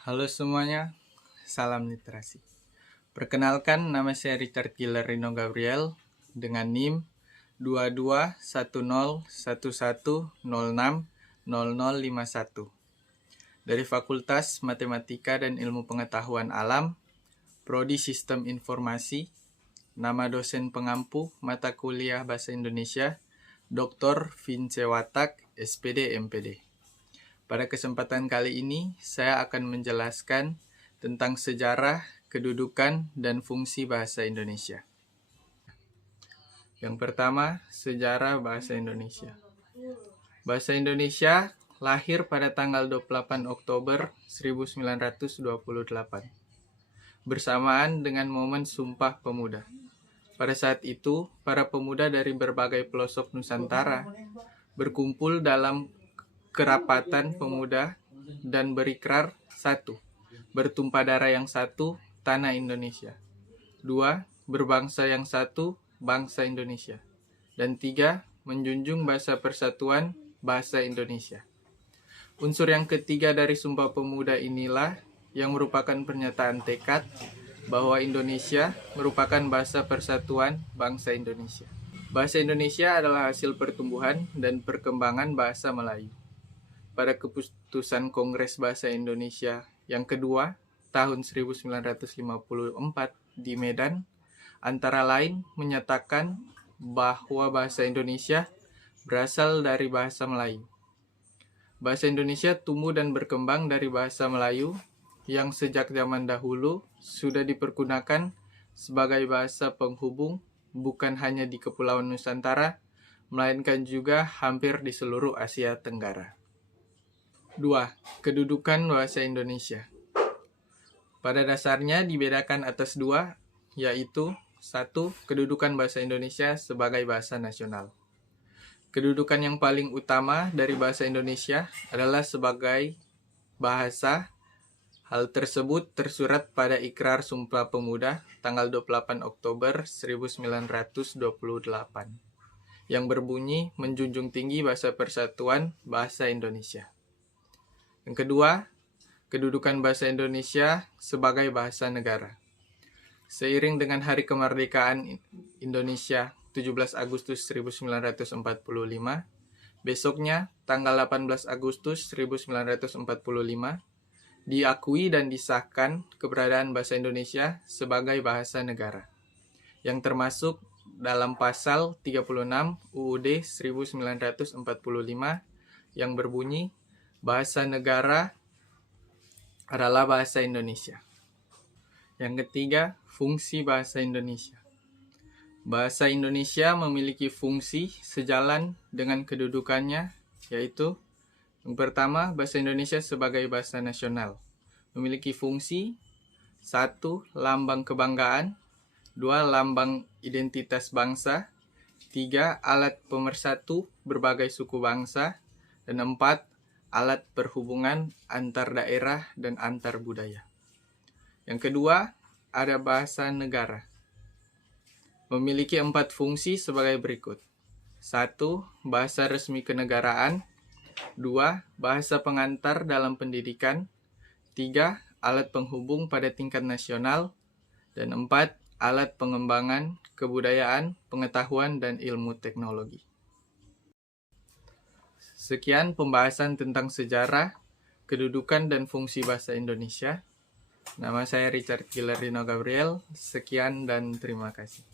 Halo semuanya, salam literasi. Perkenalkan, nama saya Richard Giler Rino Gabriel dengan NIM 221011060051 dari Fakultas Matematika dan Ilmu Pengetahuan Alam, Prodi Sistem Informasi. Nama dosen pengampu mata kuliah Bahasa Indonesia, Dr. Vince Watak, SPD MPD. Pada kesempatan kali ini, saya akan menjelaskan tentang sejarah, kedudukan, dan fungsi bahasa Indonesia. Yang pertama, sejarah bahasa Indonesia. Bahasa Indonesia lahir pada tanggal 28 Oktober 1928, bersamaan dengan momen Sumpah Pemuda. Pada saat itu, para pemuda dari berbagai pelosok Nusantara berkumpul dalam kerapatan pemuda dan berikrar: 1. Bertumpah darah yang satu, tanah Indonesia. 2. Berbangsa yang satu, bangsa Indonesia. Dan 3. Menjunjung bahasa persatuan, bahasa Indonesia. Unsur yang ketiga dari Sumpah Pemuda inilah yang merupakan pernyataan tekad bahwa Indonesia merupakan bahasa persatuan bangsa Indonesia. Bahasa Indonesia adalah hasil pertumbuhan dan perkembangan bahasa Melayu. Pada keputusan Kongres Bahasa Indonesia yang kedua tahun 1954 di Medan, antara lain menyatakan bahwa bahasa Indonesia berasal dari bahasa Melayu. Bahasa Indonesia tumbuh dan berkembang dari bahasa Melayu yang sejak zaman dahulu sudah dipergunakan sebagai bahasa penghubung bukan hanya di Kepulauan Nusantara, melainkan juga hampir di seluruh Asia Tenggara. 2. Kedudukan bahasa Indonesia. Pada dasarnya dibedakan atas dua, yaitu 1. Kedudukan bahasa Indonesia sebagai bahasa nasional. Kedudukan yang paling utama dari bahasa Indonesia adalah sebagai bahasa. Hal tersebut tersurat pada Ikrar Sumpah Pemuda tanggal 28 Oktober 1928 yang berbunyi menjunjung tinggi bahasa persatuan bahasa Indonesia. Yang kedua, kedudukan bahasa Indonesia sebagai bahasa negara. Seiring dengan Hari Kemerdekaan Indonesia 17 Agustus 1945, besoknya tanggal 18 Agustus 1945, diakui dan disahkan keberadaan bahasa Indonesia sebagai bahasa negara, yang termasuk dalam pasal 36 UUD 1945 yang berbunyi bahasa negara adalah bahasa Indonesia. Yang ketiga, fungsi bahasa Indonesia. Bahasa Indonesia memiliki fungsi sejalan dengan kedudukannya, yaitu yang pertama, bahasa Indonesia sebagai bahasa nasional memiliki fungsi 1. Lambang kebanggaan, 2. Lambang identitas bangsa, 3. Alat pemersatu berbagai suku bangsa, dan 4. Alat perhubungan antar daerah dan antar budaya. Yang kedua, ada bahasa negara. Memiliki 4 fungsi sebagai berikut. 1. Bahasa resmi kenegaraan. 2. Bahasa pengantar dalam pendidikan. 3. Alat penghubung pada tingkat nasional. Dan 4. Alat pengembangan kebudayaan, pengetahuan, dan ilmu teknologi. Sekian pembahasan tentang sejarah, kedudukan, dan fungsi bahasa Indonesia. Nama saya Richard Giler Rino Gabriel. Sekian dan terima kasih.